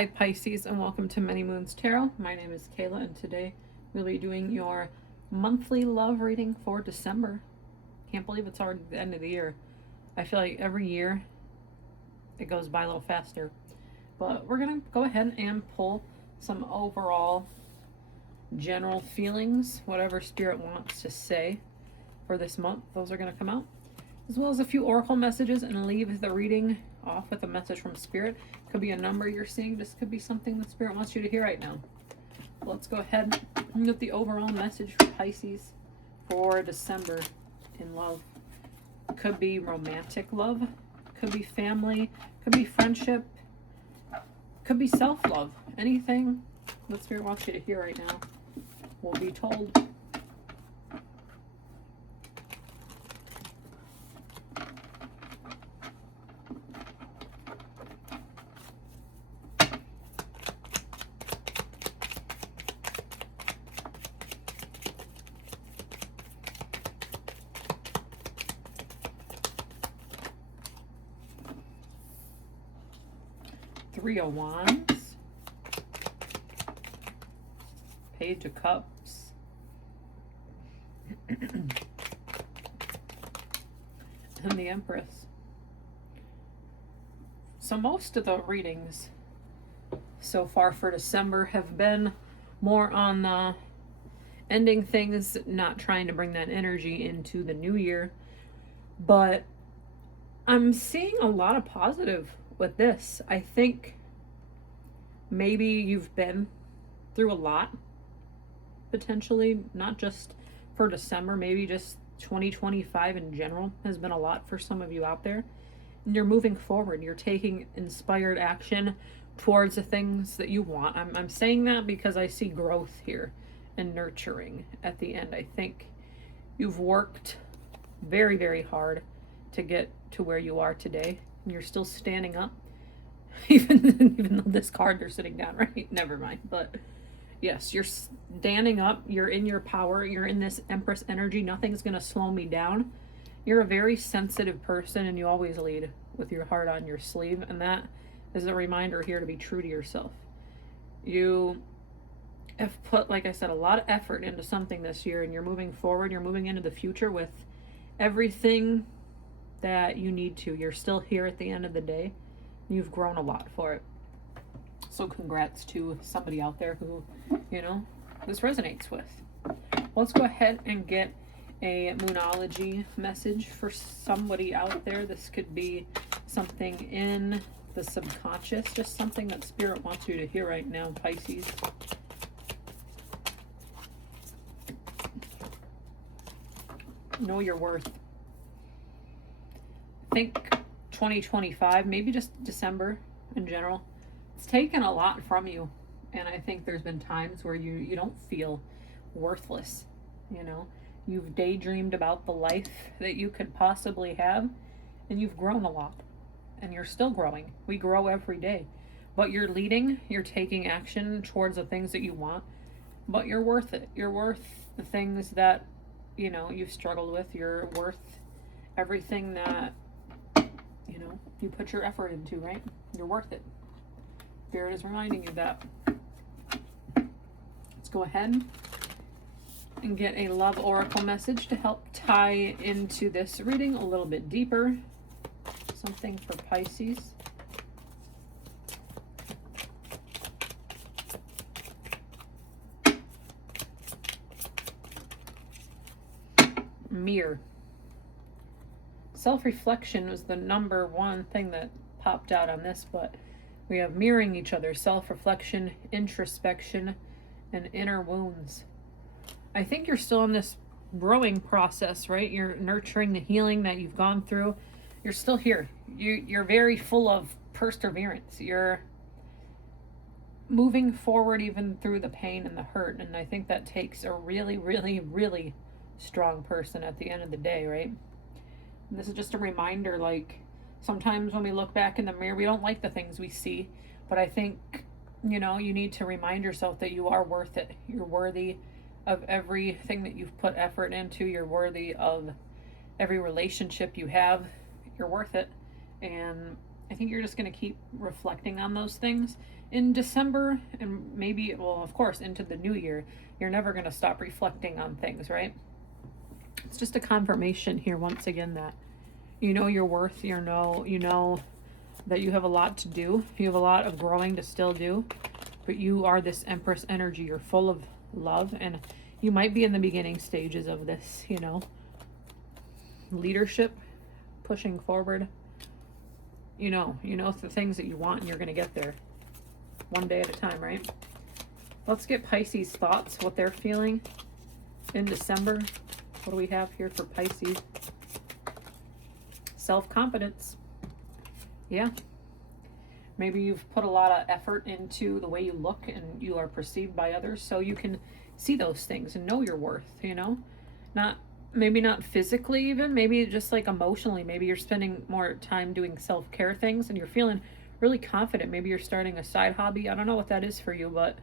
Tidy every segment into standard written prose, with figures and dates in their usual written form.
Hi Pisces, and welcome to Many Moons Tarot. My name is Kayla, and today we'll be doing your monthly love reading for December. Can't believe it's already the end of the year. I feel like every year it goes by a little faster. But we're going to go ahead and pull some overall general feelings, whatever Spirit wants to say for this month. Those are going to come out, as well as a few oracle messages, and leave the reading off with a message from Spirit. Could be a number you're seeing. This could be something that Spirit wants you to hear right now. Let's go ahead and get the overall message for Pisces for December in love. Could be romantic love, could be family, could be friendship, could be self-love. Anything that Spirit wants you to hear right now will be told. Three of Wands, Page of Cups, and the Empress. So most of the readings so far for December have been more on the ending things, not trying to bring that energy into the new year. But I'm seeing a lot of positive with this. I think maybe you've been through a lot, potentially, not just for December, maybe just 2025 in general has been a lot for some of you out there. And you're moving forward. You're taking inspired action towards the things that you want. I'm saying that because I see growth here and nurturing at the end. I think you've worked very, very hard to get to where you are today. And you're still standing up, even though this card they're sitting down, right? Never mind. But yes, you're standing up. You're in your power. You're in this Empress energy. Nothing's going to slow me down. You're a very sensitive person, and you always lead with your heart on your sleeve. And that is a reminder here to be true to yourself. You have put, like I said, a lot of effort into something this year, and you're moving forward. You're moving into the future with everything that you need to. You're still here at the end of the day. You've grown a lot for it. So congrats to somebody out there who, this resonates with. Let's go ahead and get a Moonology message for somebody out there. This could be something in the subconscious, just something that Spirit wants you to hear right now, Pisces. Know your worth. Think 2025, maybe just December in general, it's taken a lot from you. And I think there's been times where you don't feel worthless. You've daydreamed about the life that you could possibly have, and you've grown a lot, and you're still growing. We grow every day, but you're leading, you're taking action towards the things that you want, but you're worth it. You're worth the things that you've struggled with. You're worth everything that you put your effort into, right? You're worth it. Spirit is reminding you that. Let's go ahead and get a love oracle message to help tie into this reading a little bit deeper. Something for Pisces. Mirror. Self-reflection was the number one thing that popped out on this, but we have mirroring each other, self-reflection, introspection, and inner wounds. I think you're still in this growing process, right? You're nurturing the healing that you've gone through. You're still here. You're very full of perseverance. You're moving forward even through the pain and the hurt, and I think that takes a really, really, really strong person at the end of the day, right? And this is just a reminder, like, sometimes when we look back in the mirror, we don't like the things we see, but I think, you need to remind yourself that you are worth it. You're worthy of everything that you've put effort into. You're worthy of every relationship you have. You're worth it. And I think you're just going to keep reflecting on those things in December, and maybe, well, of course, into the new year. You're never going to stop reflecting on things, right? It's just a confirmation here once again that you know your worth, you know that you have a lot to do. You have a lot of growing to still do, but you are this Empress energy. You're full of love, and you might be in the beginning stages of this, leadership, pushing forward. You know the things that you want, and you're going to get there one day at a time, right? Let's get Pisces thoughts, what they're feeling in December. What do we have here for Pisces? Self-confidence. Yeah. Maybe you've put a lot of effort into the way you look and you are perceived by others, so you can see those things and know your worth, maybe not physically even, maybe just like emotionally. Maybe you're spending more time doing self-care things and you're feeling really confident. Maybe you're starting a side hobby. I don't know what that is for you, but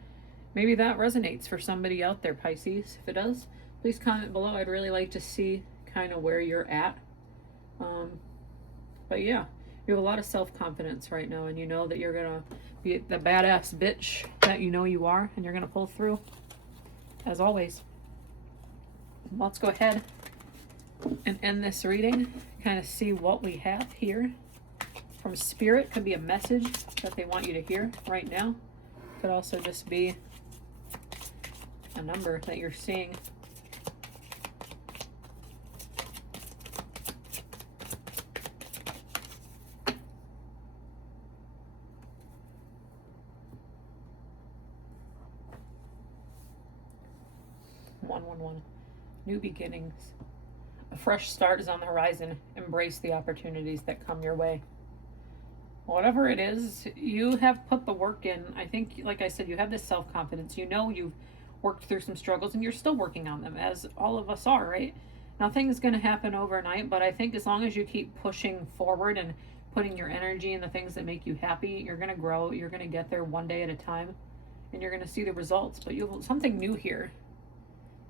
maybe that resonates for somebody out there, Pisces. If it does, please comment below. I'd really like to see kind of where you're at. But yeah, you have a lot of self-confidence right now, and you know that you're gonna be the badass bitch that you know you are, and you're gonna pull through as always. Let's go ahead and end this reading, kind of see what we have here from Spirit. Could be a message that they want you to hear right now. Could also just be a number that you're seeing. New beginnings. A fresh start is on the horizon. Embrace the opportunities that come your way. Whatever it is, you have put the work in. I think, like I said, you have this self-confidence. You know you've worked through some struggles, and you're still working on them, as all of us are, right? Nothing's going to happen overnight, but I think as long as you keep pushing forward and putting your energy in the things that make you happy, you're going to grow. You're going to get there one day at a time, and you're going to see the results. But you have something new here.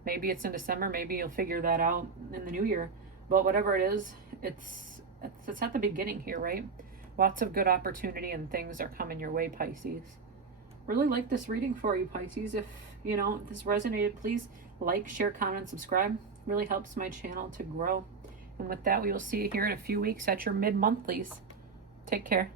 Maybe it's in December. Maybe you'll figure that out in the new year. But whatever it is, it's at the beginning here, right? Lots of good opportunity and things are coming your way, Pisces. Really like this reading for you, Pisces. If this resonated, please like, share, comment, subscribe. Really helps my channel to grow. And with that, we will see you here in a few weeks at your mid-monthlies. Take care.